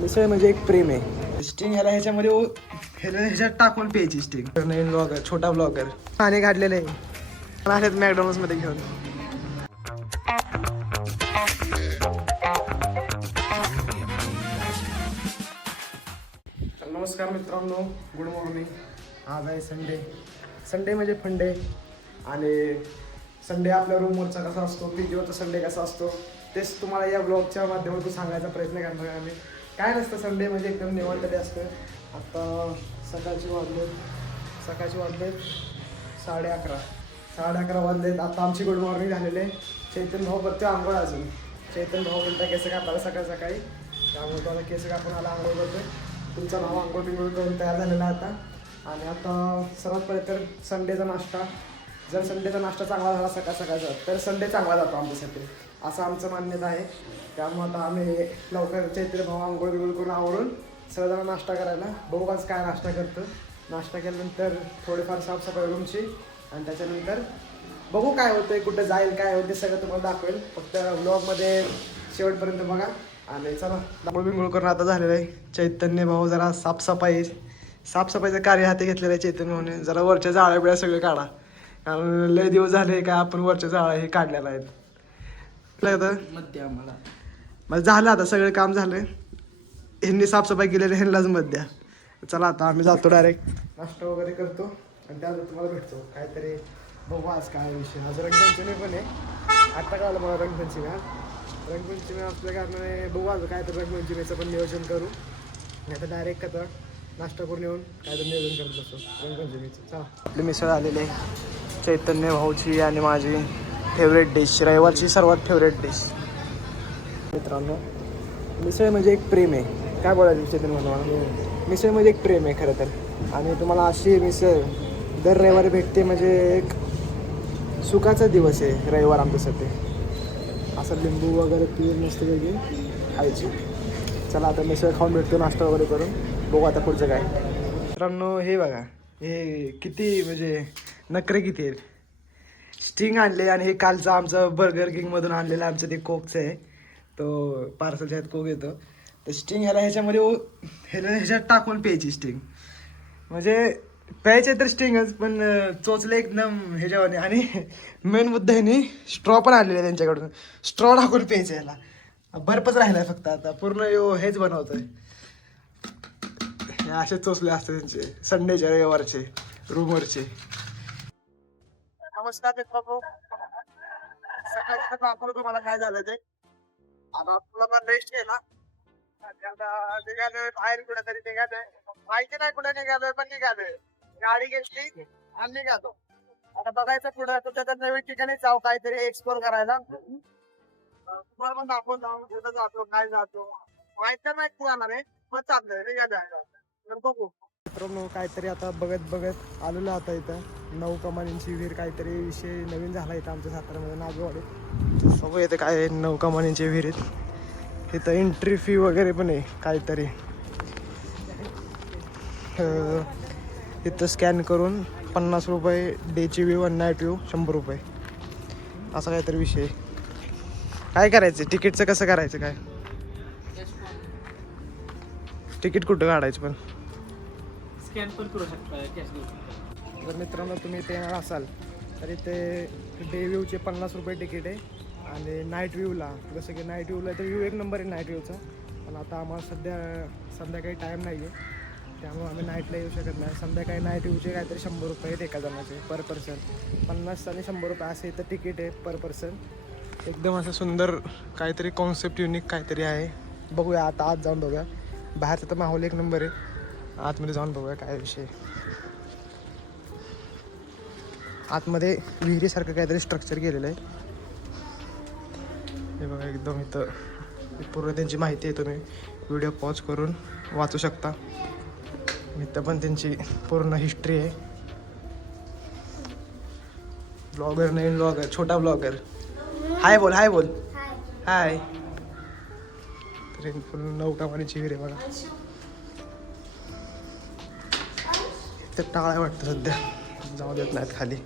विषय म्हणजे एक प्रेम आहे. स्टिंग ह्याला ह्याच्यामध्ये ह्याच्यात टाकून प्यायची स्टिंग. नवीन ब्लॉगर, छोटा ब्लॉगर पाणी काढलेलं आहे आहेत मॅकडॉनल्ड्स मध्ये घेऊन. नमस्कार मित्रांनो, गुड मॉर्निंग. आज आहे संडे म्हणजे फंडे. आणि संडे आपल्या रूमवरचा कसा असतो, पीजीवरचा संडे कसा असतो तेच तुम्हाला या ब्लॉगच्या माध्यमातून सांगायचा प्रयत्न करणार आहे आम्ही. काय नसतं, संडे म्हणजे एकदम निवांत डे असतं. आता सकाळची वाजले 11:30 वाजलेत. आता आमची गुड मॉर्निंग झालेली आहे. चैतन भाऊ करतो आंघोळ. अजून चैतन भाऊ म्हणता केस कापायला सकाळी, त्यामुळे तो आता केस कापून आला, आंघोळ करतोय. तुमचा भाऊ आंघोळ बिंघोळ करून तयार झालेला आहे आता. आणि आता सर्वात पहिले तर संडेचा नाश्ता. जर संडेचा नाश्ता चांगला झाला सकाळचा तर संडे चांगला जातो आमच्यासाठी, असं आमचं मान्यता आहे. त्यामुळे आता आम्ही लवकर चैत्र भाऊ आंघोळ बिंघोळ करून आवरून सर्वजण नाश्ता करायला बघू. आज काय नाश्ता करतो. नाश्ता केल्यानंतर थोडीफार साफसफाई रूमची, आणि त्याच्यानंतर बघू काय होतंय, कुठं जाईल, काय होते सगळं तुम्हाला दाखवेल. फक्त व्लॉगमध्ये शेवटपर्यंत बघा. आणि चला, आंघोळ बिंघोळ करून आता झालेलं आहे. चैतन्य भाऊ जरा साफसफाईचं कार्य हाती घेतलेलं आहे. चैतन्य भाऊने जरा वरच्या जाळ्या बिळ्या सगळे काढा, कारण लय दिवस झाले काय आपण वरच्या जाळ्या हे काढलेल्या आहेत. मला झालं आता, सगळं काम झालं. ह्यांनी साफसफाई केलेली, ह्यांनाच मत द्या. चला आता आम्ही जातो, डायरेक्ट नाश्ता वगैरे करतो आणि त्यानंतर तुम्हाला भेटतो. काहीतरी बघू आज काय विषय. आज रंगपंचमी पण आहे. आता कळलं मला रंगपंचमी असल्या कारणाने बघू आज काय तर रंगपंचमीचं पण नियोजन करू. नाही तर डायरेक्ट आता नाश्ता करून येऊन काय तर नियोजन करत बसतो रंगपंचमीचं. चला, आपली मिसळ आलेली आहे. चैतन्य भाऊची आणि माझी फेवरेट डिश, रविवारची सर्वात फेवरेट डिश. मित्रांनो, मिसळ म्हणजे एक प्रेम आहे. काय बोलायचं चैतन्य भाऊ, मिसळ म्हणजे एक प्रेम आहे खरं तर. आणि तुम्हाला अशी मिसळ दर रविवारी भेटते म्हणजे एक सुखाचा दिवस आहे रविवार आमच्यासाठी. असं लिंबू वगैरे पिऊन मस्त वेगळी खायची. चला आता मिसळ खाऊन भेटतो, नाश्ता वगैरे करून बघू आता पुढचं काय. मित्रांनो हे बघा, हे किती म्हणजे नखरे किती आहेत. स्टिंग आणले आणि हे कालचं आमचं बर्गर किंगमधून आणलेलं आमचं ते कोकचं आहे. तो पार्सलच्या ह्यात कोक येतो. तर स्टिंग ह्याच्यामध्ये ह्याच्यात टाकून प्यायची स्टिंग. म्हणजे प्यायचे तर स्टिंगच, पण चोचले एकदम ह्याच्यावाने. आणि मेन मुद्दा ह्याने स्ट्रॉ पण आणलेले आहे त्यांच्याकडून. स्ट्रॉ टाकून प्यायचं ह्याला. बर्फच राहिलाय फक्त आता. पूर्ण हेच बनवतोय. असे चोचले असते त्यांचे संडेच्या रविवारचे रूमवरचे. नमस्कार मित्रांनो, सकाळी तुम्हाला काय झालं ते आता तुला पण रेस्ट केला. निघालोय बाहेर, कुठेतरी निघालोय, माहिती नाही कुठे निघालोय, पण निघालोय. गाडी घेतली आणि निघालो. आता बघायचं पुढे कुठे नवीन ठिकाणी जाऊ, काहीतरी एक्सप्लोर करायला. तुम्हाला पण दाखवून जाऊ कुठं जातो, काय जातो माहिती नाही कुणाला रे, पण चाललंय निघालोय. बघू मित्रांनो, काहीतरी आता बघत आलेलो आता इथं. 9 कमानींची विहीर काहीतरी विषय नवीन झाला इथं आमच्या साताऱ्यामध्ये नागेवाडीत. बघू येते काय 9 कमानींची विहिरीत. इथं एंट्री फी वगैरे पण आहे काहीतरी. इथं स्कॅन करून 50 रुपये डेची व्ह्यू आणि नाईट व्ह्यू 100 रुपये, असा काहीतरी विषय. काय करायचं तिकीटचं, कसं करायचं काय, तिकीट कुठं काढायचं पण स्कॅन पण करू शकता, कॅश देऊ शकता. जर मित्रांनो तुम्ही इथे येणार असाल तर इथे डे व्ह्यूचे 50 रुपये तिकीट आहे. आणि नाईट व्ह्यूला, जसं की नाईट व्ह्यूला तर व्ह्यू एक नंबर आहे नाईट व्ह्यूचा. पण आता आम्हाला संध्याकाळी टाईम नाही आहे, त्यामुळे आम्ही नाईटला येऊ शकत नाही. संध्याकाळी नाईट व्ह्यूचे काहीतरी 100 रुपये आहेत एका जणाचे पर पर्सन. 50 आणि 100 रुपये असं इथं तिकीट आहे पर पर्सन. एकदम असं सुंदर काहीतरी कॉन्सेप्ट युनिक काहीतरी आहे. बघूया आता आत जाऊन बघूया. बाहेरचा तर माहोल एक नंबर आहे. आतमध्ये जाऊन बघूया काय विषय. आतमध्ये विहिरीसारखं काहीतरी स्ट्रक्चर केलेलं आहे. हे बघा एकदम इथं पूर्ण त्यांची माहिती आहे, तुम्ही व्हिडिओ पॉज करून वाचू शकता. इथं पण त्यांची पूर्ण हिस्ट्री आहे. ब्लॉगर, नवीन ब्लॉगर, छोटा ब्लॉगर. हाय बोल हाय. तर फुल 9 कमानीची विहीर आहे बघा. इथं टाळ्या वाटतं सध्या, जाऊ देत नाहीत खाली.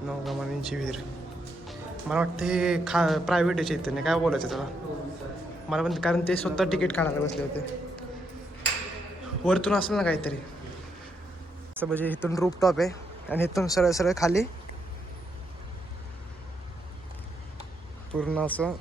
9 कमानींची विहीर. मला वाटतं हे प्रायव्हेट आहे चैतन्य, काय बोलायचं त्याला. मला पण कारण ते स्वतः तिकीट काढायला बसले होते. वरतून असेल ना काहीतरी असं, म्हणजे इथून रूपटॉप आहे आणि इथून सरळ सरळ खाली पूर्ण असं.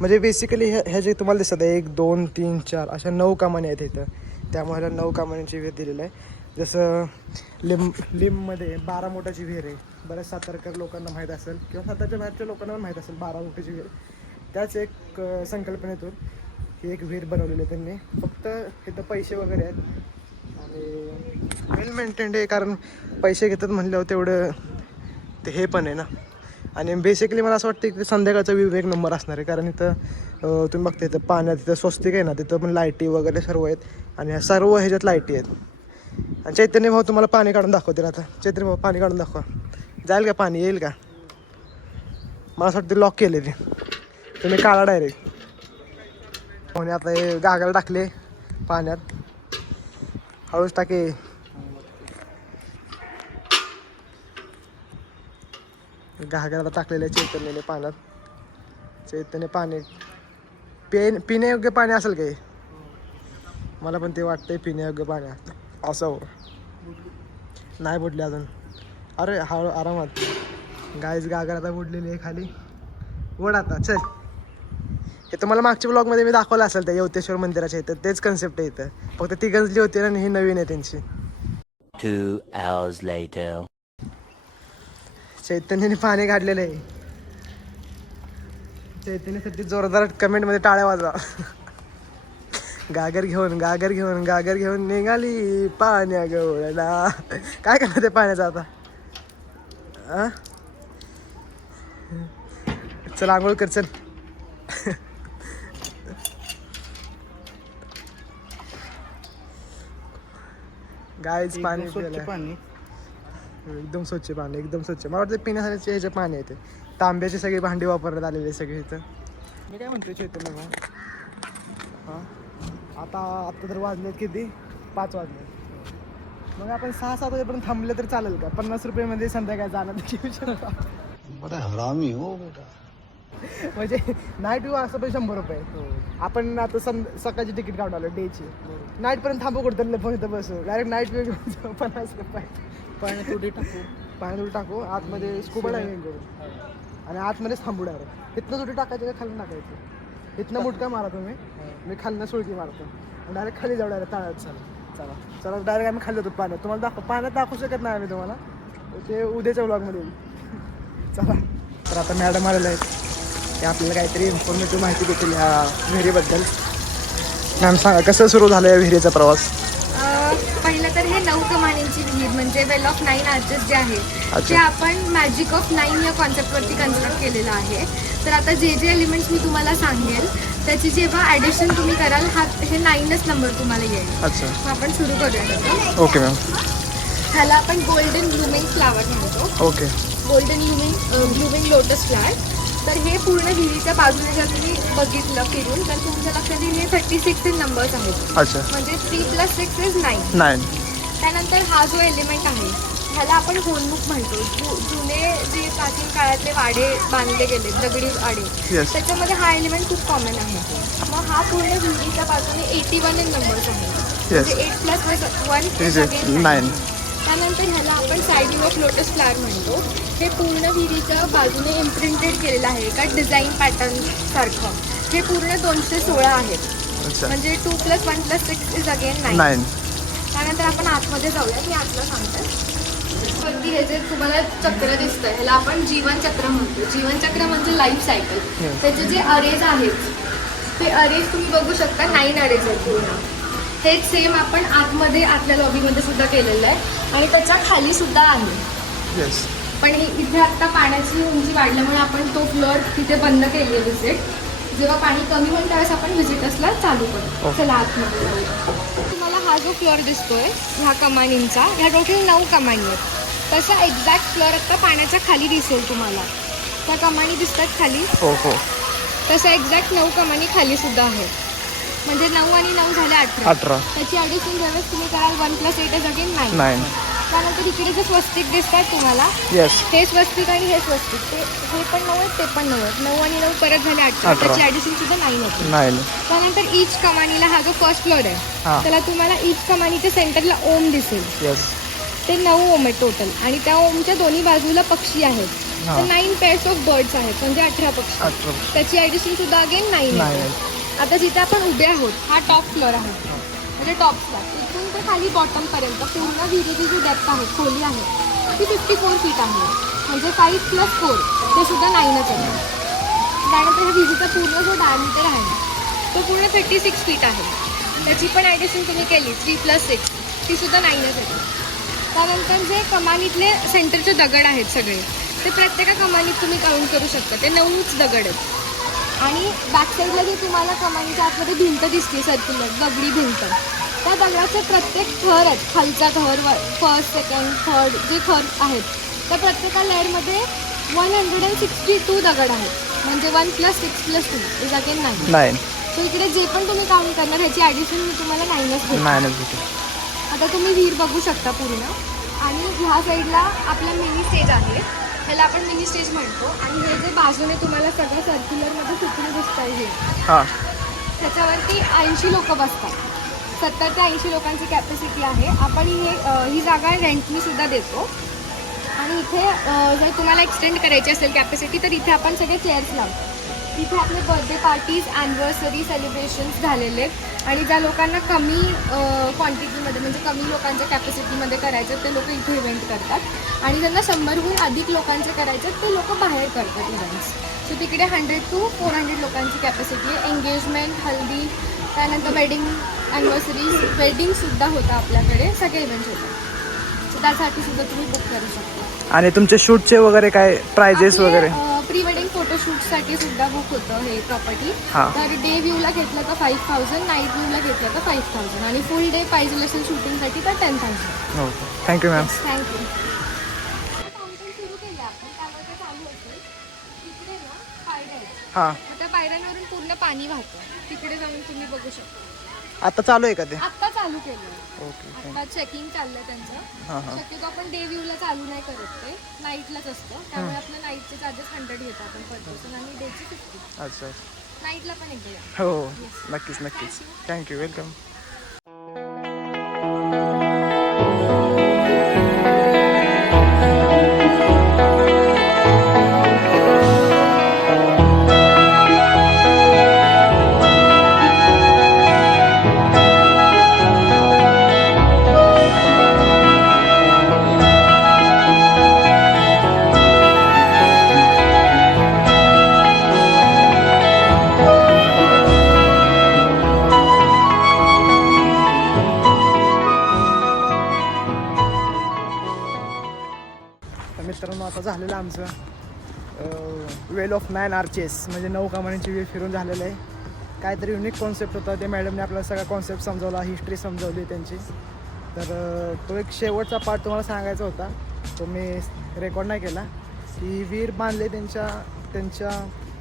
म्हणजे बेसिकली ह्या जे तुम्हाला दिसत आहे 1 2 3 4 अशा 9 कमानी आहेत इथं. त्यामुळे ह्याला 9 कमानीची विहीर दिलेलं आहे. जसं लिममध्ये 12 मोठाची विहीर आहे. बऱ्याच सातारकर लोकांना माहीत असेल किंवा सातारच्या बाहेरच्या लोकांना पण माहीत असेल 12 मोठाची विहीर. त्याच एक संकल्पनेतून ही एक विहीर बनवलेली आहे त्यांनी. फक्त इथं पैसे वगैरे आहेत आणि वेल मेंटेन्ड आहे, कारण पैसे घेतात म्हणल्यावर तेवढं ते हे पण आहे ना. आणि बेसिकली मला असं वाटतं की संध्याकाळचा व्यू एक नंबर असणार आहे, कारण इथं तुम्ही बघता इथं पाण्यात तिथं स्वस्तिक आहे ना, तिथं पण लाईटी वगैरे सर्व आहेत आणि ह्या सर्व ह्याच्यात लाईटी आहेत. आणि चैतन्य भाऊ तुम्हाला पाणी काढून दाखवतील आता. चैतन्य भाऊ पाणी काढून दाखवा. जाईल का पाणी, येईल का? मला असं वाटतं लॉक केले ते, तुम्ही काढा डायरेक्ट. आणि आता हे गागाला टाकले पाण्यात, हळूच टाके. घागराला टाकलेले चैतन्याने पाण्यात. चैतन्य पाणी पिण्यायोग्य पाणी असेल काही, मला पण ते वाटतंय पिण्यायोग्य पाणी असावं. नाही बुडले अजून. अरे हळू आरामात. गाईज गागर आता बुडलेली आहे खाली. वड आता चल. हे तुम्हाला मागच्या ब्लॉगमध्ये मी दाखवलं असेल त्या यवतेश्वर मंदिराच्या इथं. तेच कन्सेप्ट आहे इथं, फक्त ती गंजली होती आणि ही नवीन आहे त्यांची. 2 hours later. चैतन्याने पाणी काढलेलं आहे. चैतन्यासाठी जोरदार कमेंटमध्ये टाळ्या वाजवा. गागर घेऊन निघाली पाण्या गवळला. काय करणार ते पाण्याचं आता? चल आंघोळ कर चल. गाईज पाणी एकदम स्वच्छ पाणी, एकदम स्वच्छ. मला वाटतं पिण्यासाठी ह्याचे पाणी येते. तांब्याची सगळी भांडी वापरण्यात आलेली आहे सगळी इथं. मी काय म्हणतो चैतन्य भाऊ, हां आता तर वाजलेत किती? 5 वाजले. मग आपण 6-7 वाजेपर्यंत थांबले तर चालेल का? 50 रुपयामध्ये संध्याकाळ जाणार. बड़ा हरामी हो बेटा. म्हणजे नाईट व्यू असं पण 100 रुपये. आपण आता सकाळची तिकीट काढून आलो डेची. नाईटपर्यंत थांबू कुठं पण इथं बसू. डायरेक्ट नाईट व्यू घेऊन 50 रुपये. पाण्यात उडी टाकू आतमध्ये स्कुबा डायव्हिंग करू आणि आतमध्येच थांबू डायरेक्ट. इथनं उडी टाकायचं का खाली टाकायचं? इथनं मुटका मारा तुम्ही, मी खालनं सुळकी मारतो आणि डायरेक्ट खाली जाऊ डायरेक्ट तळ्यात. चला डायरेक्ट आम्ही खाली होतो पाण्यात. तुम्हाला पाण्यात दाखवू शकत नाही आम्ही तुम्हाला, ते उद्याच्या व्लॉगमध्ये येईल. चला तर आता मॅडम आलेलं आहेत ते आपल्याला काहीतरी इन्फॉर्मेटिव्ह माहिती देतील ह्या विहिरीबद्दल. मॅम सांगा कसं सुरू झालं या विहिरीचा प्रवास? पहिलं तर हे 9 कमानींची विहीर म्हणजे वेल ऑफ 9 आर्चेस जे आहे ते आपण मॅजिक ऑफ 9 या कॉन्सेप्टवरती कन्स्ट्रक्ट केलेलं आहे. तर आता जे एलिमेंट्स मी तुम्हाला सांगेल त्याची जेव्हा ॲडिशन तुम्ही कराल हे 9च नंबर तुम्हाला येईल. अच्छा, आपण सुरू करूया. Okay ma'am. ह्याला आपण गोल्डन ब्लूमिंग फ्लावर म्हणतो. Okay. Golden blooming lotus flower. तर हे पूर्ण विहिरीच्या बाजूने जर तुम्ही बघितलं फिरून तर तुमच्या लक्षात येईल हे 36 नंबर्स आहेत. अच्छा, म्हणजे 3 + 6 = 9. त्यानंतर हा जो एलिमेंट आहे ह्याला आपण होलमुख म्हणतो. जुने जे प्राचीन काळातले वाडे बांधले गेले दगडी वाडे, Yes. त्याच्यामध्ये हा एलिमेंट खूप कॉमन आहे. मग हा पूर्ण विहिरीच्या बाजूने 81 नंबर्स आहे. Yes. म्हणजे 8 + 1 Is it 9? त्यानंतर ह्याला आपण side view of lotus flower म्हणतो. हे पूर्ण विहिरीच्या बाजूने इम्प्रिंटेड केलेलं आहे एका डिझाईन पॅटर्न सारखं. हे पूर्ण 216 आहेत. अच्छा, म्हणजे 2 + 1 + 6 = again 9. त्यानंतर आपण आतमध्ये जाऊया. मी आतला सांगते. वरती हे जे तुम्हाला चक्र दिसतं ह्याला आपण जीवनचक्र म्हणतो. जीवनचक्र म्हणजे लाईफ सायकल. त्याचे जे अरेज आहेत ते अरेज तुम्ही बघू शकता 9 अरेज आहेत पूर्ण. हेच सेम आपण आतल्या लॉबीमध्ये सुद्धा केलेलं आहे आणि त्याच्या खाली सुद्धा आहे. येस. पण इथे आता पाण्याची उंची वाढल्यामुळे आपण तो फ्लोअर तिथे बंद केली आहे विजिट. जेव्हा पाणी कमी होईल त्यावेळेस आपण व्हिजिटर्सला चालू करू. चला आतमध्ये जाऊया. तुम्हाला हा जो फ्लोअर दिसतोय ह्या कमानींचा, ह्या टोटल 9 कमानी आहेत. तसा एक्झॅक्ट फ्लोअर आता पाण्याच्या खाली दिसेल तुम्हाला. त्या कमानी दिसतात खाली. हो हो. तसं एक्झॅक्ट 9 कमानी खाली सुद्धा आहेत. म्हणजे 9 आणि 9 झाले 18. त्याची ॲडिशन ज्यावेळेस तुम्ही कराल 1 + 8 = again 9. त्यानंतर इकडे जे स्वस्तिक दिसतात तुम्हाला, येस. हे स्वस्तिक आणि हे स्वस्तिक, हे पण 9 ते पण 9 आणि 9 परत झाले 18. त्याची ॲडिशन सुद्धा 9 होते. नाही. त्यानंतर ईच कमानीला हा जो फर्स्ट फ्लोअर आहे, हां. त्याला तुम्हाला ईच कमानीच्या सेंटरला ओम दिसेल. येस. ते 9 ओम आहे टोटल, आणि त्या ओमच्या दोन्ही बाजूला पक्षी आहेत. हां. तर 9 पेअर्स ऑफ बर्ड्स आहेत, म्हणजे 18 पक्षी. 18. त्याची ॲडिशन सुद्धा अगेन 9 आहे. आता जिथे आपण उभे आहोत हा टॉप फ्लोअर आहे, म्हणजे टॉप फ्लोअर इथून ते खाली बॉटम पर्यंत पूर्ण विहिरीची जी डेप्थ आहे, खोली आहे, ती 54 फीट आहे. म्हणजे 5 + 4 ते सुद्धा 9च आहे. त्यानंतर ह्या विहिरीचा पूर्ण जो डायमीटर आहे तो पूर्ण 36 फीट आहे. त्याची पण ॲडिशन तुम्ही केली 3 + 6 ती सुद्धा 9च आहे. त्यानंतर जे कमानीतले सेंटरचे दगड आहेत सगळे, ते प्रत्येका कमानीत तुम्ही काउंट करू शकता. ते 9च दगड आहेत. आणि बॅकसाईडला जे तुम्हाला कमानीच्या आतमध्ये भिंत दिसते सर्क्युलर दगडी भिंत, त्या दगडाचे प्रत्येक थर आहेत, खालचा थर, फर्स्ट, सेकंड, थर्ड जे थर आहेत, त्या प्रत्येका लेअरमध्ये 162 दगड आहेत. म्हणजे 1 + 6 + 2 इज अगेन 9. सो इकडे जे पण तुम्ही काउंट करणार ह्याची ॲडिशन मी तुम्हाला 9च भेटेल. आता तुम्ही विहीर बघू शकता पूर्ण. आणि ह्या साईडला आपला मिनी स्टेज आहे, ह्याला आपण मिनी स्टेज म्हणतो. आणि हे जे बाजूने तुम्हाला सगळं सर्क्युलरमध्ये सुटून दिसत आहे, हां. त्याच्यावरती 80 लोक बसतात. 70 ते 80 लोकांची कॅपॅसिटी आहे. आपण ही जागा रेंटनी सुद्धा देतो. आणि इथे जर तुम्हाला एक्सटेंड करायची असेल कॅपॅसिटी, तर इथे आपण सगळे चेअर्स लावतो. इथे आपले बर्थडे पार्टीज, ॲनिव्हर्सरी सेलिब्रेशन्स झालेले आहेत. आणि ज्या लोकांना कमी क्वांटिटीमध्ये, म्हणजे कमी लोकांच्या कॅपॅसिटीमध्ये करायचं, ते लोक इथे इव्हेंट करतात. आणि ज्यांना 100हून अधिक लोकांचे करायचे ते लोक बाहेर करतात इव्हेंट्स. सो तिकडे 100 to 400 लोकांची कॅपॅसिटी आहे. एंगेजमेंट, हल्दी, त्यानंतर वेडिंग, ॲनिव्हर्सरीज, वेडिंगसुद्धा होतं आपल्याकडे, सगळे इव्हेंट्स होतात. सो त्यासाठी सुद्धा तुम्ही बुक करू शकता. आणि तुमचे शूटचे वगैरे काय प्राइजेस वगैरे? प्री वेडिंग फोटोशूटसाठी सुद्धा बुक होतं हे प्रॉपर्टी. हां. तर डे व्ह्यूला घेतलं तर 5000, नाईट व्ह्यूला घेतलं तर 5000, आणि फुल डे पाहिजे असेल शूटिंगसाठी तर 10,000. Okay, thank you ma'am. Thank you. Counting सुरू केलं आपण, त्यामुळे ते चालू असेल. तिकडे ना पायऱ्या आहेत. हां. मग त्या पायऱ्यांवरून पूर्ण पाणी वाहतं. तिकडे जाऊन तुम्ही बघू शकता. आता चालू आहे का ते? आत्ता चालू केलं. ओके. आता चेकिंग चाललंय त्यांचं. हां हां. शक्यतो आपण डे व्ह्यूला चालू नाही करत, ते नाईटलाच असतं. त्यामुळे आपलं नाईटचे चार्जेस 100 घेतो आपण पर पर्सन, आणि डेचे 50. अच्छा. नाईटला पण एकदा या. हो, नक्कीच नक्कीच. Thank you, welcome. मित्रांनो, आता झालेलं आमचं वेल ऑफ 9 आर्चेस, म्हणजे 9 कमानीची वेळ फिरून झालेलं आहे. काहीतरी युनिक कॉन्सेप्ट होता. ते मॅडमने आपल्याला सगळा कॉन्सेप्ट समजवला, हिस्ट्री समजवली त्यांची. तर तो एक शेवटचा पार्ट तुम्हाला सांगायचा होता, तो मी रेकॉर्ड नाही केला. की विहीर बांधले त्यांच्या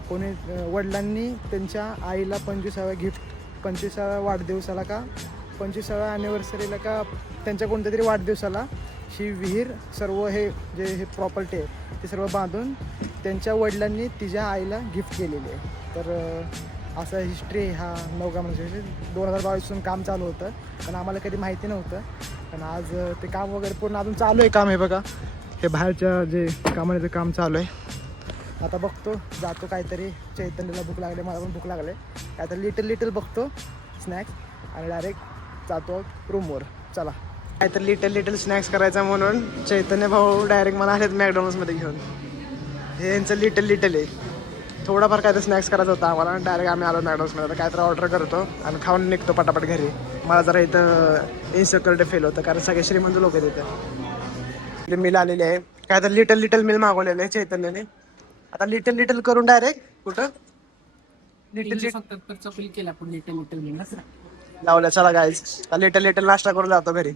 कोणी वडिलांनी त्यांच्या आईला 25व्या वाढदिवसाला का 25व्या ॲनिव्हर्सरीला का त्यांच्या कोणत्या तरी वाढदिवसाला ही विहीर सर्व हे जे हे प्रॉपर्टी आहे ते सर्व बांधून त्यांच्या वडिलांनी तिच्या आईला गिफ्ट केलेली आहे. तर असं हिस्ट्री हा 9 कमानीची 2022पासून काम चालू होतं, पण आम्हाला कधी माहिती नव्हतं. पण आज ते काम वगैरे पूर्ण अजून चालू आहे. काम हे बघा, हे बाहेरच्या जे कमानीचं काम चालू आहे. आता बघतो, जातो काहीतरी. चैतन्यला भूक लागले, मला पण भूक लागले. काहीतरी लिटल बघतो स्नॅक्स, आणि डायरेक्ट जातो रूमवर. चला, काहीतरी लिटल स्नॅक्स करायचा म्हणून चैतन्य भाऊ डायरेक्ट मला आलेत मॅकडॉनल्ड्समध्ये घेऊन. हे यांचं लिटल आहे. थोडाफार काहीतरी स्नॅक्स करायचा होता आम्हाला. डायरेक्ट आम्ही आलो मॅकडॉनल्ड्समध्ये. आता काहीतरी ऑर्डर करतो आणि खाऊन निघतो पटापट घरी. मला जरा इथं इन्सिक्युरिटी फील होतं, कारण सगळे श्रीमंत लोक आहेत इथं. मिल आलेले आहे, काहीतरी लिटल मिल मागवलेलं आहे चैतन्यने. आता लिटल करून डायरेक्ट कुठं चपली केला आपण लिटल लावल्या. चला गाईज, लिटल नाश्ता करून जातो घरी.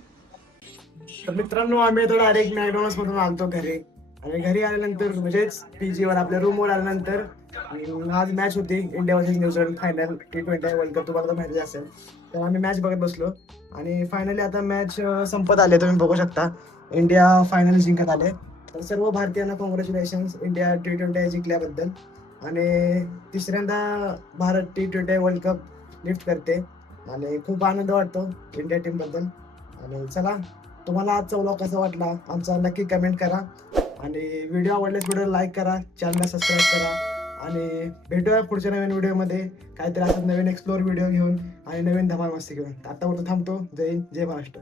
तर मित्रांनो, आम्ही आता डायरेक्ट मॅकडॉनल्ड्स मधून आलतो घरी. आणि घरी आल्यानंतर म्हणजेच पीजीवर आपल्या रूमवर आल्यानंतर आज मॅच होती India versus New Zealand, final T20 world cup. तुम्हाला तर माहिती असेल. तर आम्ही मॅच बघत बसलो आणि फायनली आता मॅच संपत आली, तुम्ही बघू शकता. इंडिया फायनल जिंकत आले. तर सर्व भारतीयांना कॉंग्रॅच्युलेशन्स इंडिया T20 जिंकल्याबद्दल. आणि तिसऱ्यांदा Bharat T20 world cup lift करते आणि खूप आनंद वाटतो इंडिया टीमबद्दल. आणि चला, तुम्हाला आजचा व्लॉग कसा वाटला आमचा नक्की कमेंट करा. आणि व्हिडिओ आवडल्यास व्हिडिओ लाईक करा, चॅनलला सबस्क्राईब करा. आणि भेटूया पुढच्या नवीन व्हिडिओमध्ये काहीतरी असं नवीन एक्सप्लोर व्हिडिओ घेऊन आणि नवीन धमाल मस्ती घेऊन. आतापर्यंत थांबतो. जय हिंद, जय महाराष्ट्र.